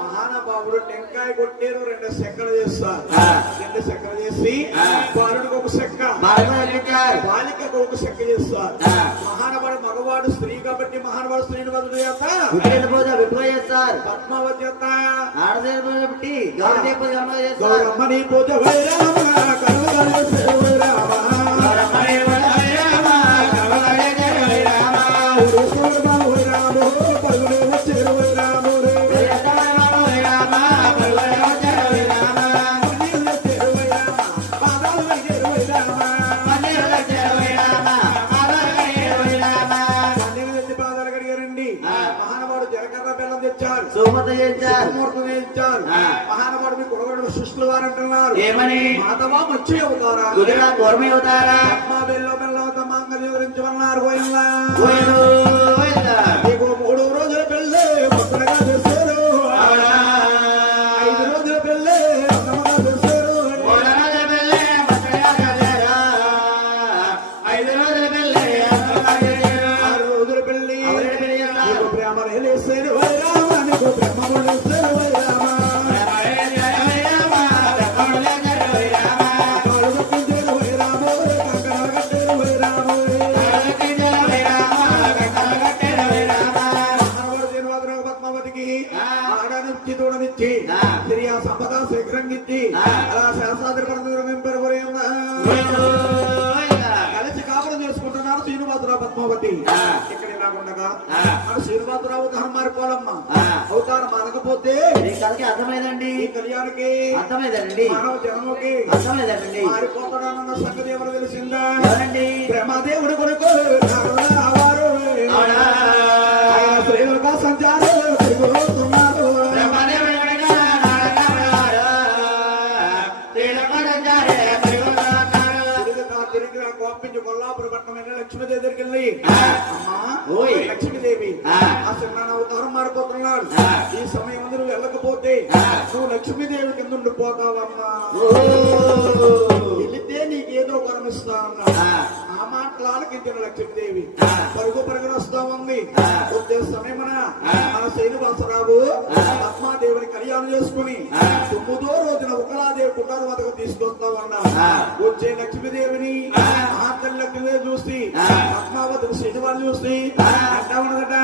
మహానుభావుడు టెంకాయ కొట్టేరు 2 సెక్కలు చేస్తారు. 2 సెక్కలు చేసి బాలుడికి ఒక సెక్క, బాలికకు ఒక సెక్క చేస్తారు. మహానుభావుడు మగవాడు స్త్రీ కాబట్టి మహానుభావుడు స్త్రీని బదులు చేస్తారు. పద్మావతి చేత గౌరమ్మని పూజ మహానుభావుడు మీ కొడగడు సృష్టిల వారు అంటున్నారు. ఏమని? మాధవా మచ్చి అవుతారా, గౌరవ అవుతారా, బెల్లో బెల్లవుతా మంగళ వివరించమన్నారు. నీకు 3 రోజుల పెళ్ళే కొత్తగా చేశారు, 5 రోజుల పెళ్ళే అన్నమగా చేశారు, 6 రోజుల పెళ్ళి ప్రేమ వేసేరు సంపద శేఖరంగిచ్చి అలా శాస్త్రాద్రి కలిసి కాపురం చేసుకుంటున్నారు శ్రీనివాసరావు పద్మావతి. ఇక్కడ ఇలాగుండగా మన శ్రీనివాసరావు ధనం మారిపోవాలమ్మా, అవతారం మారకపోతే అర్థమైందండి. ఈ కళ్యాణకి అర్థమైందండి, మానవ జన్మకి అర్థమైందండి. మారిపోతాడన్న సంగతి ఎవరు తెలిసిందా? ఎవరండి? బ్రహ్మదేవుడు కొడుకు వారు శ్రీలోక సంచారం తిరుగుతున్నారు. కొల్లాపుర పట్టణం లక్ష్మీదేవి దగ్గరికి వెళ్ళి, అమ్మా లక్ష్మీదేవి అసలు నా అవతారం మారిపోతున్నాడు, ఈ సమయం నువ్వు వెళ్ళకపోతే నువ్వు లక్ష్మీదేవి కింద ఉండిపోతావమ్మా, వెళితే నీకేదో వరం ఇస్తానన్నా. ఆ మాటలు ఆలకించిన లక్ష్మీదేవి పరుగు పరుగున వస్తా ఉంది. వచ్చే సమయమున మన శ్రీనివాసరావు పద్మాదేవిని కళ్యాణం చేసుకుని 9వ రోజున ఒకలాదేవి పుట్టారు వద్దకు తీసుకొస్తామన్నా. వచ్చే లక్ష్మీదేవిని లక్ష్మీదేవి చూసి పద్మావతిని శ్రీనివాసం చూసి అంటా ఉన్నదట,